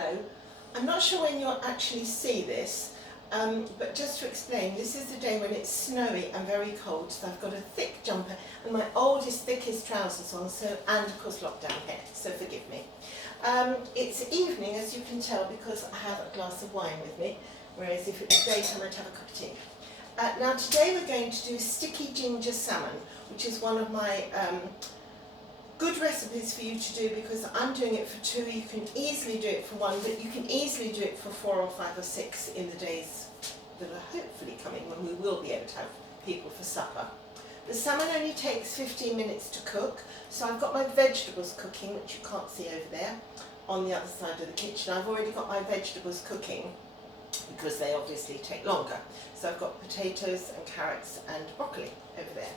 Hello. I'm not sure when you'll actually see this, but just to explain, this is the day when it's snowy and very cold, so I've got a thick jumper and my oldest, thickest trousers on, and of course lockdown hair, so forgive me. It's evening, as you can tell, because I have a glass of wine with me, whereas if it was daytime I'd have a cup of tea. Now today we're going to do sticky ginger salmon, which is one of my good recipes for you to do, because I'm doing it for 2, you can easily do it for 1, but you can easily do it for 4 or 5 or 6 in the days that are hopefully coming when we will be able to have people for supper. The salmon only takes 15 minutes to cook, so I've got my vegetables cooking, which you can't see over there, on the other side of the kitchen. I've already got my vegetables cooking because they obviously take longer. So I've got potatoes and carrots and broccoli over there.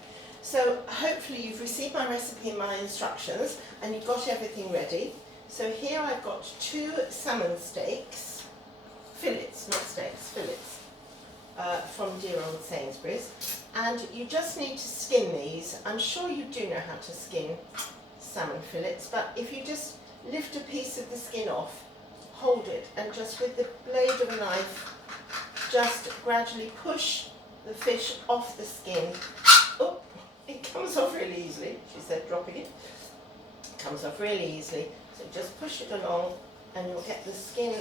So hopefully you've received my recipe and my instructions and you've got everything ready. So here I've got 2 salmon steaks, fillets, not steaks, fillets, from dear old Sainsbury's. And you just need to skin these. I'm sure you do know how to skin salmon fillets, but if you just lift a piece of the skin off, hold it, and just with the blade of a knife, just gradually push the fish off the skin. Oh, it comes off really easily, she said, dropping it. It comes off really easily. So just push it along and you'll get the skin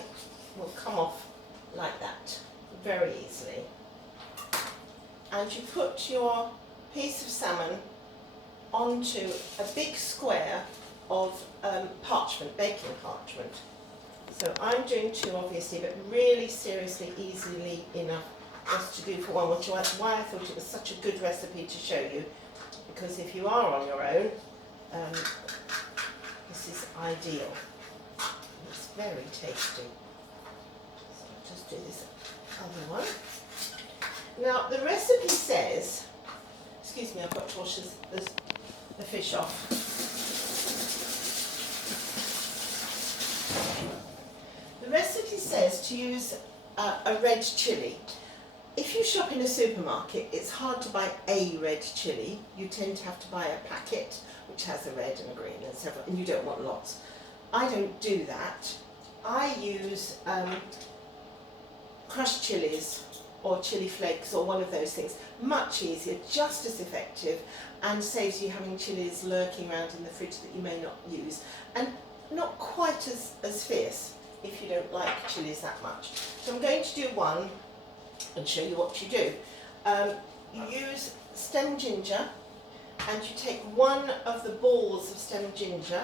will come off like that, very easily. And you put your piece of salmon onto a big square of parchment, baking parchment. So I'm doing 2 obviously, but really seriously easily enough just to do for 1, which is why I thought it was such a good recipe to show you, because if you are on your own, this is ideal. It's very tasty. So I'll just do this other one. Now the recipe says, excuse me, I've got to wash the fish off. The recipe says to use a red chilli. If you shop in a supermarket, it's hard to buy a red chilli. You tend to have to buy a packet which has a red and a green and several, and you don't want lots. I don't do that. I use crushed chilies or chili flakes or one of those things. Much easier, just as effective, and saves you having chilies lurking around in the fridge that you may not use, and not quite as fierce if you don't like chilies that much. So I'm going to do 1 and show you what you do. You use stem ginger, and you take 1 of the balls of stem ginger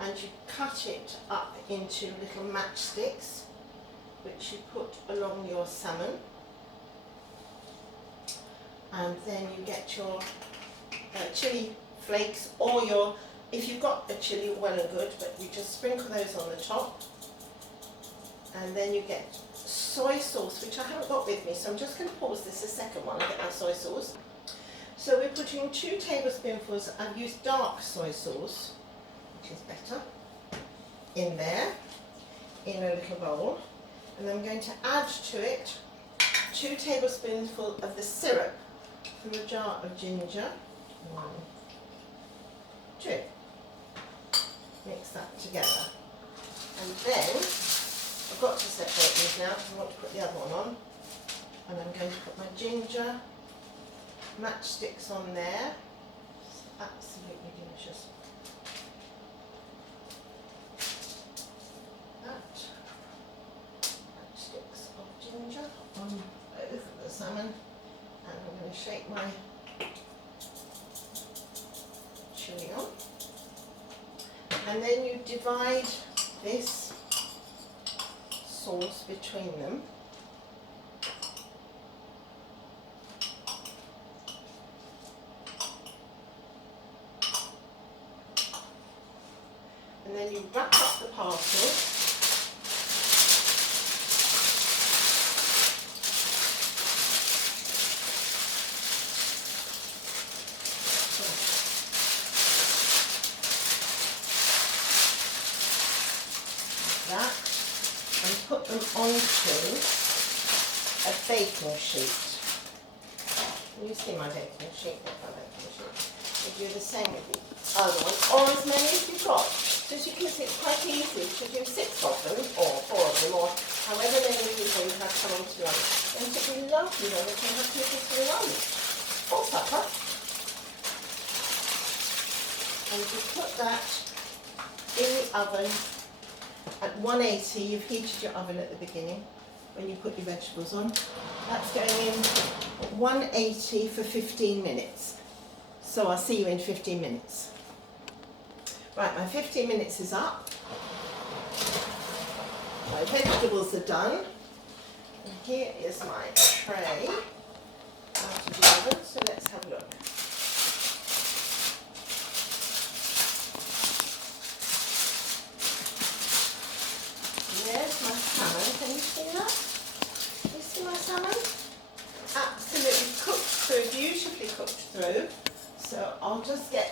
and you cut it up into little matchsticks, which you put along your salmon. And then you get your chili flakes, or your, if you've got a chili, well and good, but you just sprinkle those on the top. And then you get soy sauce, which I haven't got with me, so I'm just going to pause this a second while I get my soy sauce. So we're putting 2 tablespoonfuls, I've used dark soy sauce, which is better, in there, in a little bowl. And I'm going to add to it 2 tablespoonfuls of the syrup from a jar of ginger. 1, 2. Mix that together. And then I've got to separate these now because I want to put the other one on. And I'm going to put my ginger matchsticks on there. It's absolutely delicious. That. Matchsticks of ginger on both of the salmon. And I'm going to shake my chili on. And then you divide this sauce between them. And then you wrap up the parcel. Like that. And put them onto a baking sheet. Can you see my baking sheet? My baking sheet. You do the same with the other one, or as many as you've got. So as you can see, it's quite easy to do 6 of them, or 4 however many people you have coming to lunch. Won't it be lovely when we can have people for lunch or supper? And you put that in the oven at 180. You've heated your oven at the beginning when you put your vegetables on. That's going in at 180 for 15 minutes. So I'll see you in 15 minutes. Right, my 15 minutes is up. My vegetables are done. And here is my tray out of the oven, so let's have a look. There's my salmon. Can you see that? Can you see my salmon? Absolutely cooked through, beautifully cooked through. So I'll just get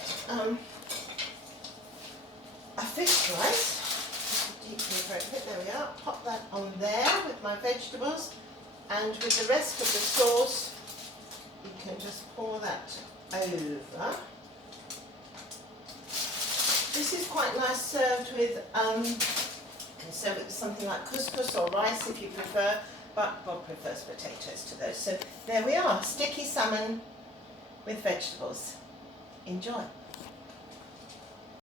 a fish rice. Deeply appropriate. There we are. Pop that on there with my vegetables, and with the rest of the sauce, you can just pour that over. This is quite nice served with serve it with something like couscous or rice if you prefer, but Bob prefers potatoes to those. So there we are, sticky salmon with vegetables. Enjoy.